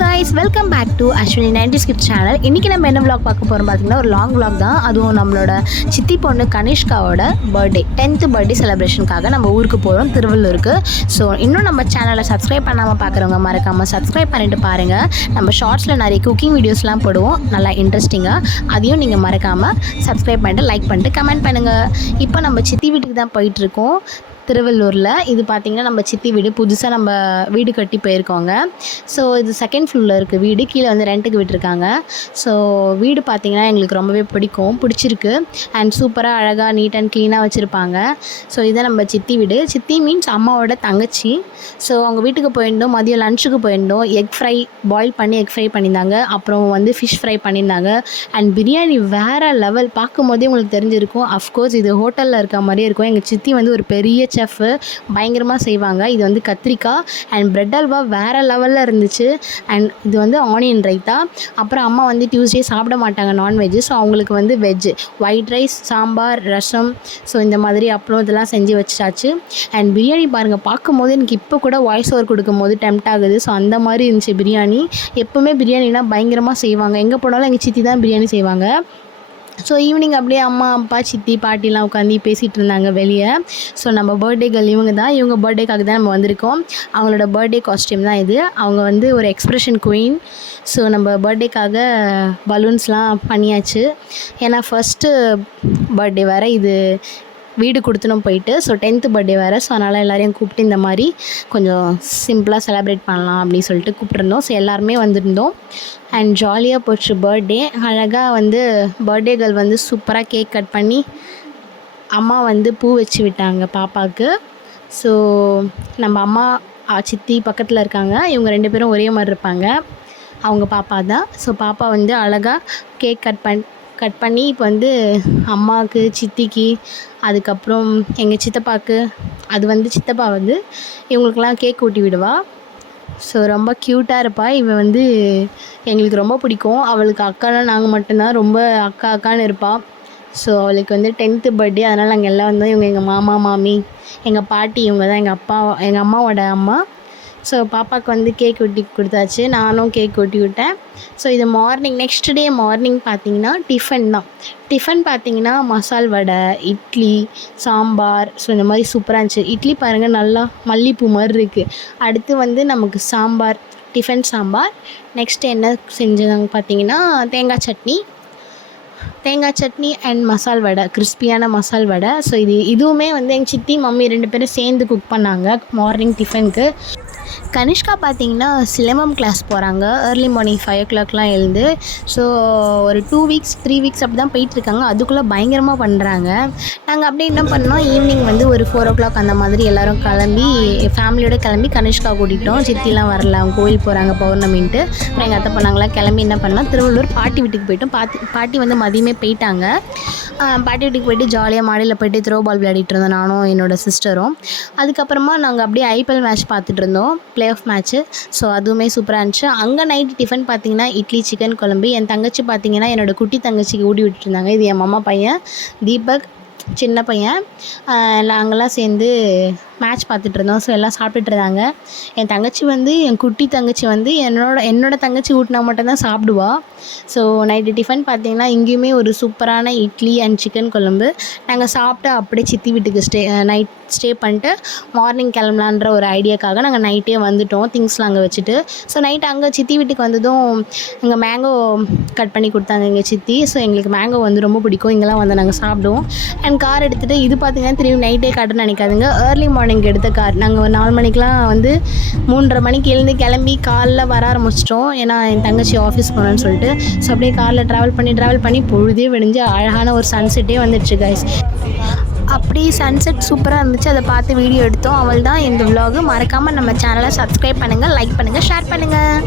guys, welcome back to Ashwini 90s Kids channel. இன்னைக்கு நம்ம என்ன vlog பார்க்க போறோம் பாத்தீங்கன்னா ஒரு லாங் vlog தான். அதுவும் நம்மளோட சித்தி பொண்ணு கனிஷ்காவோட பர்த்டே 10th பர்த்டே செலிப்ரேஷனுக்காக நம்ம ஊருக்கு போறோம் திருவள்ளூருக்கு. ஸோ இன்னும் நம்ம சேனலை சப்ஸ்கிரைப் பண்ணாமல் பார்க்குறவங்க மறக்காமல் சப்ஸ்கிரைப் பண்ணிட்டு பாருங்கள். நம்ம ஷார்ட்ஸில் நிறைய குக்கிங் வீடியோஸ்லாம் போடுவோம், நல்லா இன்ட்ரெஸ்டிங்காக. அதையும் நீங்கள் மறக்காமல் சப்ஸ்கிரைப் பண்ணிட்டு லைக் பண்ணிட்டு கமெண்ட் பண்ணுங்கள். இப்போ நம்ம சித்தி வீட்டுக்கு தான் போயிட்டுருக்கோம் திருவள்ளூரில். இது பார்த்திங்கன்னா நம்ம சித்தி வீடு, புதுசாக நம்ம வீடு கட்டி போயிருக்கோங்க. ஸோ இது செகண்ட் ஃப்ளோரில் இருக்குது வீடு, கீழே வந்து ரெண்ட்டுக்கு விட்டுருக்காங்க. ஸோ வீடு பார்த்திங்கன்னா எங்களுக்கு ரொம்பவே பிடிச்சிருக்கு. அண்ட் சூப்பராக அழகாக நீட் அண்ட் க்ளீனாக வச்சுருப்பாங்க. ஸோ இதான் நம்ம சித்தி வீடு. சித்தி மீன்ஸ் அம்மாவோட தங்கச்சி. ஸோ அவங்க வீட்டுக்கு போயிருந்தோம், மதியம் லஞ்சுக்கு போயிருந்தோம். எக் ஃப்ரை பாயில் பண்ணி எக் ஃப்ரை பண்ணியிருந்தாங்க, அப்புறம் வந்து ஃபிஷ் ஃப்ரை பண்ணியிருந்தாங்க. அண்ட் பிரியாணி வேறு லெவல், பார்க்கும்போதே உங்களுக்கு தெரிஞ்சிருக்கும். அஃப்கோர்ஸ் இது ஹோட்டலில் இருக்க மாதிரியே இருக்கும். எங்கள் சித்தி வந்து ஒரு பெரிய செஃப், பயங்கரமாக செய்வாங்க. இது வந்து கத்திரிக்காய் அண்ட் பிரெட் அல்வா வேறு லெவலில் இருந்துச்சு. அண்ட் இது வந்து ஆனியன் ரைத்தா. அப்புறம் அம்மா வந்து டியூஸ்டே சாப்பிட மாட்டாங்க நான்வெஜ்ஜு. ஸோ அவங்களுக்கு வந்து வெஜ்ஜு ஒயிட் ரைஸ், சாம்பார், ரசம், ஸோ இந்த மாதிரி அப்புறம் இதெல்லாம் செஞ்சு வச்சாச்சு. அண்ட் பிரியாணி பாருங்கள், பார்க்கும்போது எனக்கு இப்போ கூட வாய்ஸ் ஓவர் கொடுக்கும் போது டெம்ட் ஆகுது. ஸோ அந்த மாதிரி இருந்துச்சு பிரியாணி. எப்போவுமே பிரியாணினா பயங்கரமாக செய்வாங்க. எங்கே போனாலும் எங்கள் சித்தி தான் பிரியாணி செய்வாங்க. ஸோ ஈவினிங் அப்படியே அம்மா, அப்பா, சித்தி, பாட்டிலாம் உட்காந்து பேசிகிட்டு இருந்தாங்க வெளியே. ஸோ நம்ம பர்த்டே கேர்ள் இவங்க தான். இவங்க பர்த்டேக்காக தான் நம்ம வந்திருக்கோம். அவங்களோட பர்த்டே காஸ்டியூம் தான் இது. அவங்க வந்து ஒரு எக்ஸ்ப்ரெஷன் குயின். ஸோ நம்ம பர்த்டேக்காக பலூன்ஸ்லாம் பண்ணியாச்சு. ஏன்னா ஃபஸ்ட்டு பர்த்டே வேறு, இது வீடு கொடுத்துனோம் போயிட்டு. ஸோ 10th பர்த்டே வேறு. ஸோ அதனால் எல்லோரையும் கூப்பிட்டு இந்த மாதிரி கொஞ்சம் சிம்பிளாக செலிப்ரேட் பண்ணலாம் அப்படின்னு சொல்லிட்டு கூப்பிட்ருந்தோம். ஸோ எல்லாருமே வந்திருந்தோம். அண்ட் ஜாலியாக போச்சு பர்த்டே. அழகாக வந்து பர்த்டே கேர்ள் வந்து சூப்பராக கேக் கட் பண்ணி அம்மா வந்து பூ வச்சு விட்டாங்க பாப்பாவுக்கு. ஸோ நம்ம அம்மா, சித்தி பக்கத்தில் இருக்காங்க. இவங்க 2 பேரும் ஒரே மாதிரி இருப்பாங்க. அவங்க பாப்பா தான். ஸோ பாப்பா வந்து அழகாக கேக் கட் பண்ணி இப்போ வந்து அம்மாவுக்கு, சித்திக்கு, அதுக்கப்புறம் எங்கள் சித்தப்பாவுக்கு, அது வந்து சித்தப்பா வந்து இவங்களுக்கெல்லாம் கேக் ஊட்டி விடுவா. ஸோ ரொம்ப க்யூட்டாக இருப்பாள். இவன் வந்து எங்களுக்கு ரொம்ப பிடிக்கும். அவளுக்கு அக்கானா நாங்கள் மட்டும்தான், ரொம்ப அக்கான்னு இருப்பாள். ஸோ அவளுக்கு வந்து 10th பர்த்டே, அதனால் நாங்கள் எல்லாம் வந்தோம். இவங்க எங்கள் மாமா, மாமி, எங்கள் பாட்டி, இவங்க தான் எங்கள் அம்மாவோட அம்மா. ஸோ பாப்பாவுக்கு வந்து கேக் வெட்டி கொடுத்தாச்சு. நானும் கேக் வெட்டி விட்டேன். ஸோ இது மார்னிங், நெக்ஸ்ட் டே மார்னிங் பார்த்திங்கன்னா டிஃபன் தான். டிஃபன் பார்த்திங்கன்னா மசால் வடை, இட்லி, சாம்பார். ஸோ இந்த மாதிரி சூப்பராக இருந்துச்சு. இட்லி பாருங்கள், நல்லா மல்லிப்பூ மாதிரி இருக்குது. அடுத்து வந்து நமக்கு சாம்பார், டிஃபன் சாம்பார். நெக்ஸ்ட்டு என்ன செஞ்சாங்க பார்த்திங்கன்னா தேங்காய் சட்னி அண்ட் மசால் வடை, கிறிஸ்பியான மசால் வடை. ஸோ இதுவுமே வந்து எங்கள் சித்தி, மம்மி 2 பேரும் சேர்ந்து குக் பண்ணாங்க மார்னிங் டிஃபனுக்கு. கனிஷ்கா பார்த்திங்கன்னா சிலம்பம் கிளாஸ் போகிறாங்க. ஏர்லி மார்னிங் 5 o'clockலாம் எழுந்து. ஸோ ஒரு 2 weeks 3 weeks அப்படி தான் போயிட்டுருக்காங்க. அதுக்குள்ளே பயங்கரமாக பண்ணுறாங்க. நாங்கள் அப்படியே என்ன பண்ணோம், ஈவினிங் வந்து ஒரு 4 o'clock அந்த மாதிரி எல்லோரும் ஃபேமிலியோடு கிளம்பி கனிஷ்கா கூட்டிகிட்டோம். சித்திலாம் வரல, அவங்க கோயில் போகிறாங்க பௌர்ணமின்ட்டு. அப்புறம் எங்கள் அத்தை பண்ணாங்களா கிளம்பி என்ன பண்ணோம், திருவள்ளூர் பாட்டி வீட்டுக்கு போயிட்டோம். பாட்டி வந்து மதியமே போயிட்டாங்க. பாட்டி வீட்டுக்கு போயிட்டு ஜாலியாக மாடியில் போய்ட்டு த்ரோ பால் விளையாடிட்டு இருந்தோம், நானும் என்னோடய சிஸ்டரும். அதுக்கப்புறமா நாங்கள் அப்படியே ஐபிஎல் மேட்ச் பார்த்துட்டு இருந்தோம், ப்ளே ஆஃப் மேட்ச்சு. ஸோ அதுவுமே சூப்பராக இருந்துச்சு. அங்கே நைட்டு டிஃபன் பார்த்திங்கன்னா இட்லி, சிக்கன் குழம்பு. என் தங்கச்சி பார்த்திங்கன்னா என்னோடய குட்டி தங்கச்சிக்கு ஊட்டி விட்டுருந்தாங்க. இது என் மாமா பையன் தீபக், சின்ன பையன். நாங்கள்லாம் சேர்ந்து மேட்ச் பார்த்துட்டு இருந்தோம். ஸோ எல்லாம் சாப்பிட்டுட்டு இருந்தாங்க. என் தங்கச்சி வந்து, என் குட்டி தங்கச்சி வந்து என்னோட தங்கச்சி ஊட்டினா மட்டும்தான் சாப்பிடுவா. ஸோ நைட்டு டிஃபன் பார்த்திங்கன்னா இங்கேயுமே ஒரு சூப்பரான இட்லி அண்ட் சிக்கன் குழம்பு. நாங்கள் சாப்பிட்டு அப்படியே சித்தி வீட்டுக்கு நைட் ஸ்டே பண்ணிட்டு மார்னிங் கிளம்பலான்ற ஒரு ஐடியாக்காக நாங்கள் நைட்டே வந்துவிட்டோம், திங்ஸ்லாம் அங்கே வச்சுட்டு. ஸோ நைட் அங்கே சித்தி வீட்டுக்கு வந்ததும் இங்கே மேங்கோ கட் பண்ணி கொடுத்தாங்க எங்கள் சித்தி. ஸோ எங்களுக்கு மேங்கோ வந்து ரொம்ப பிடிக்கும். இங்கெல்லாம் வந்து நாங்கள் சாப்பிடுவோம். அண்ட் கார் எடுத்துகிட்டு, இது பார்த்திங்கன்னா திரும்பி நைட்டே காட்டுன்னு நினைக்காதுங்க, ஏர்லி மார்னிங் எடுத்த கார். நாங்கள் ஒரு 4 மணிக்கெலாம் வந்து 3:30 மணிக்கு எழுந்து கிளம்பி காலைல வர ஆரம்பிச்சிட்டோம். ஏன்னா என் தங்கச்சி ஆஃபீஸ் போகணுன்னு சொல்லிட்டு. ஸோ அப்படியே காரில் ட்ராவல் பண்ணி பொழுதே விடிஞ்சு அழகான ஒரு சன்செட்டே வந்துடுச்சு கைஸ். அப்படி சன்செட் சூப்பராக இருந்துச்சு. அதை பார்த்து வீடியோ எடுத்தோம். அவள் தான் இந்த vlog. மறக்காமல் நம்ம சேனலை சப்ஸ்கிரைப் பண்ணுங்கள், லைக் பண்ணுங்கள், ஷேர் பண்ணுங்கள்.